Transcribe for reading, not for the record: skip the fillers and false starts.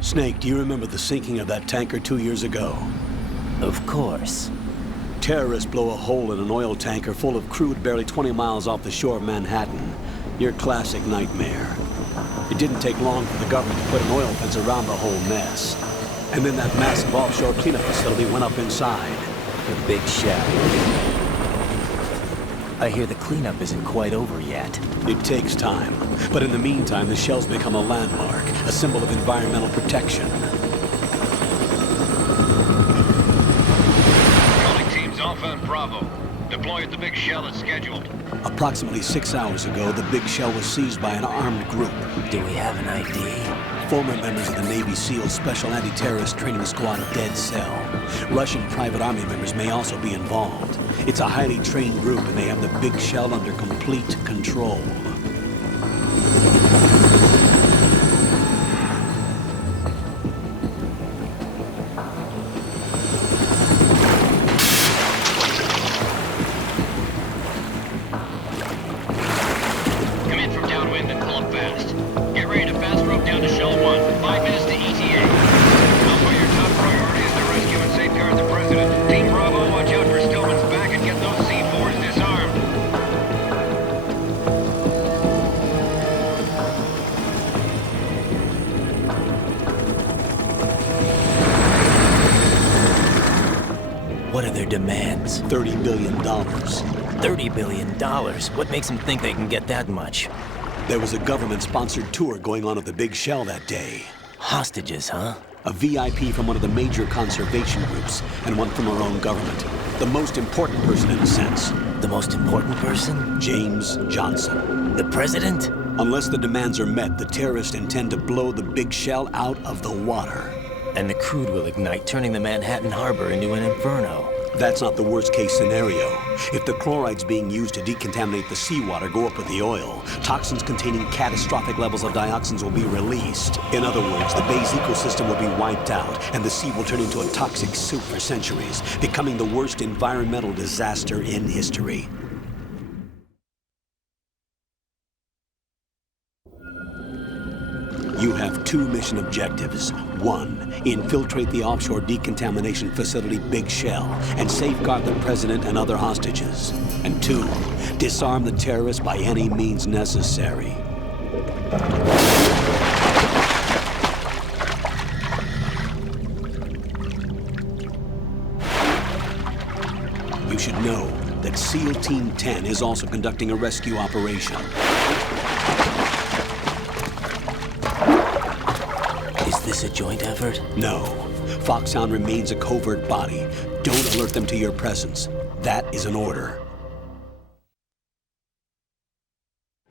Snake, do you remember the sinking of that tanker 2 years ago? Of course. Terrorists blow a hole in an oil tanker full of crude barely 20 miles off the shore of Manhattan. Your classic nightmare. It didn't take long for the government to put an oil fence around the whole mess. And then that massive offshore cleanup facility went up inside. The Big Shell. I hear the cleanup isn't quite over yet. It takes time. But in the meantime, the shell's become a landmark, a symbol of environmental protection. Calling teams Alpha and Bravo. Deploy at the Big Shell as scheduled. Approximately 6 hours ago, the Big Shell was seized by an armed group. Do we have an ID? Former members of the Navy SEALs Special Anti-Terrorist Training Squad Dead Cell. Russian private army members may also be involved. It's a highly trained group, and they have the Big Shell under complete control. Come in from downwind and pull up fast. Get ready to fast rope down to Shell 1. 5 minutes to ETA. Alpha, your top priority is to rescue and safeguard the President. Team Bravo, watch out for Stillman's back and get those C4s disarmed. What are their demands? $30 billion. $30 billion? What makes them think they can get that much? There was a government-sponsored tour going on at the Big Shell that day. Hostages, huh? A VIP from one of the major conservation groups, and one from our own government. The most important person in a sense. The most important person? James Johnson. The President? Unless the demands are met, the terrorists intend to blow the Big Shell out of the water. And the crude will ignite, turning the Manhattan Harbor into an inferno. That's not the worst-case scenario. If the chlorides being used to decontaminate the seawater go up with the oil, toxins containing catastrophic levels of dioxins will be released. In other words, the bay's ecosystem will be wiped out, and the sea will turn into a toxic soup for centuries, becoming the worst environmental disaster in history. You have 2 mission objectives. 1, infiltrate the offshore decontamination facility Big Shell and safeguard the President and other hostages. And 2, disarm the terrorists by any means necessary. You should know that SEAL Team 10 is also conducting a rescue operation. Is this a joint effort? No. Foxhound remains a covert body. Don't alert them to your presence. That is an order.